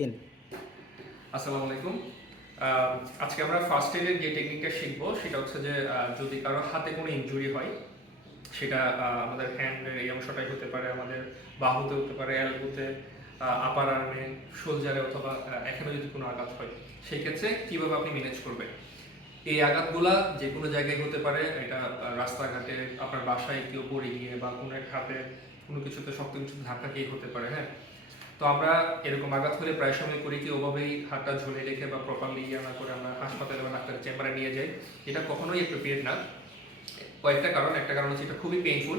তিন। আসসালামু আলাইকুম। আজকে আমরা ফার্স্ট এডের যে টেকনিকটা শিখব, সেটা হচ্ছে যে যদি কারও হাতে কোনো ইনজুরি হয়, সেটা আমাদের হ্যান্ডের এই অংশটাই হতে পারে, আমাদের বাহুতে হতে পারে অ্যালবোতে আপার আর্মে শোলজারে অথবা এখানে যদি কোনো আঘাত হয় সেই ক্ষেত্রে কীভাবে আপনি ম্যানেজ করবেন? এই আঘাতগুলা যে কোনো জায়গায় হতে পারে, এটা রাস্তাঘাটে, আপনার বাসায় কেউ পড়ে গিয়ে বা কোনো এক হাতে কোনো কিছুতে শক্ত কিছু ধাক্কা খেয়ে হতে পারে হ্যাঁ? তো আমরা এরকম আঘাত হলে প্রায় সময় করি কি ওভাবেই হাতটা ঝুলে রেখে বা প্রপারলি ইয়ে না করে আমরা হাসপাতালে বা ডাক্তারের চেম্বারে নিয়ে যাই। এটা কখনোই অ্যাপ্রোপ্রিয়েট না। কয়েকটা কারণ, একটা কারণ হচ্ছে এটা খুবই পেইনফুল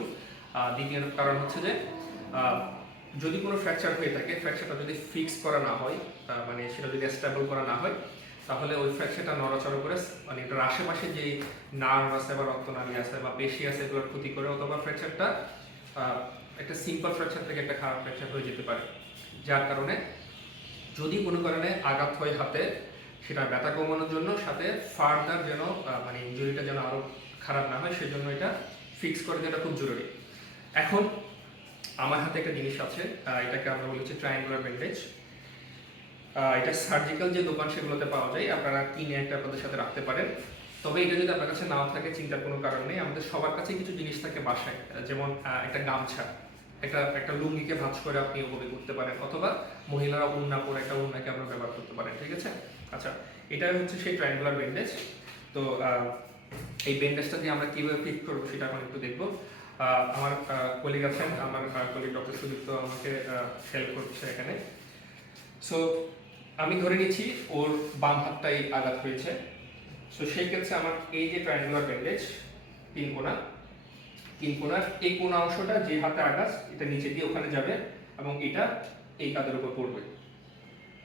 দ্বিতীয় কারণ হচ্ছে যে যদি কোনো ফ্র্যাকচার হয়ে থাকে ফ্র্যাকচারটা যদি ফিক্স করা না হয় মানে সেটা যদি স্টেবল করা না হয়, তাহলে ওই ফ্র্যাকচারটা নড়াচড়া করে মানে এটার আশেপাশে যে নার্ভ আছে বা রক্তনালী আছে বা পেশি আছে, এগুলোর ক্ষতি করে অথবা ফ্র্যাকচারটা একটা সিম্পল ফ্র্যাকচার থেকে একটা খারাপ ফ্র্যাকচার হয়ে যেতে পারে। যার কারণে যদি কোনো কারণে আঘাত হয় হাতে, সেটা ব্যথা কমানোর জন্য, সাথে ফার্দার যেন মানে ইঞ্জুরিটা যেন আরও খারাপ না হয়, সেজন্য এটা ফিক্স করে দেওয়াটা খুব জরুরি। এখন আমার হাতে একটা জিনিস আছে এটাকে আমরা বলেছি ট্রায়াঙ্গুলার ব্যান্ডেজ এটা সার্জিক্যাল যে দোকান সেগুলোতে পাওয়া যায়, আপনারা কিনে একটা আপনাদের সাথে রাখতে পারেন। তবে এটা যদি আপনার কাছে নাও থাকে, চিন্তার কোনো কারণ নেই। আমাদের সবার কাছে কিছু জিনিস থাকে বাসায়, যেমন একটা গামছা। একটা একটা লুঙ্গিকে ভাঁজ করে আপনি ওভাবে করতে পারেন, অথবা মহিলারা উন্না পরে একটা উন্নাকে আপনারা ব্যবহার করতে পারেন, ঠিক আছে? আচ্ছা এটা হচ্ছে সেই ট্রায়াঙ্গুলার ব্যান্ডেজ তো এই ব্যান্ডেজটা দিয়ে আমরা কীভাবে ফিট করব সেটা এখন একটু দেখব। আমার কলিগ আছেন, আমার কলিগ ডক্টর সুদীপ্ত আমাকে হেল্প করছে এখানে। সো আমি ধরে নিচ্ছি ওর বাম হাতটাই আঘাত হয়েছে। সো সেই ক্ষেত্রে আমার এই যে ট্রায়াঙ্গুলার ব্যান্ডেজ তিন কোনা তিন কোনার, এই কোনা অংশটা যে হাতে আঘাত, এটা নিচে দিয়ে ওখানে যাবে এবং এটা এই কাদের উপর পড়বে।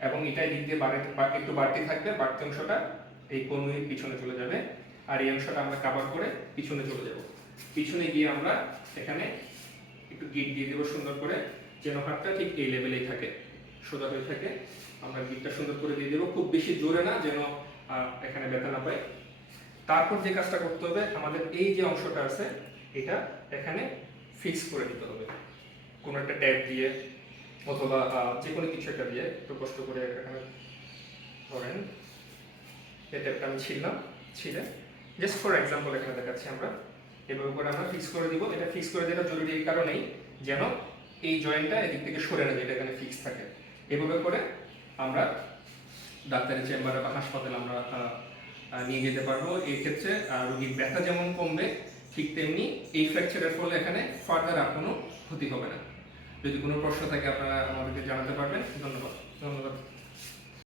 এবং এটা দিক দিয়ে বাড়াতে একটু বাড়তি থাকবে, বাড়তি অংশটা এই কনুইয়ের পিছনে চলে যাবে। আর এই অংশটা আমরা কাভার করে পিছনে চলে যাব। পিছনে গিয়ে আমরা এখানে একটু গিট দিয়ে দেবো সুন্দর করে, যেন হাতটা ঠিক এই লেভেলেই থাকে, সোজা হয়ে থাকে। আমরা গিটটা সুন্দর করে দিয়ে দেবো। খুব বেশি জোরে না, যেন এখানে ব্যথা না পায়। তারপর যে কাজটা করতে হবে, আমাদের এই যে অংশটা আছে এটা এখানে ফিক্স করে দিতে হবে। কোনো একটা ট্যাপ দিয়ে অথবা যে কোনো কিছু একটা দিয়ে একটু কষ্ট করে এখানে ধরেন, এই ট্যাপটা আমি ছিলাম ছিলে জাস্ট ফর এক্সাম্পল এখানে দেখাচ্ছি আমরা। এভাবে করে আমরা ফিক্স করে দিব। এটা ফিক্স করে দেওয়া জরুরি এই কারণেই যেন এই জয়েন্টটা এদিক থেকে সরে না যায়, এটা এখানে ফিক্স থাকে। এভাবে করে আমরা ডাক্তারের চেম্বারে বা হাসপাতালে আমরা নিয়ে যেতে পারব। এই ক্ষেত্রে রোগীর ব্যথা যেমন কমবে ঠিক তেমনি এই ফ্র্যাকচারের ফলে এখানে ফার্দার আর কোনো ক্ষতি হবে না। যদি কোনো প্রশ্ন থাকে আপনারা আমাদেরকে জানাতে পারবেন। ধন্যবাদ। ধন্যবাদ।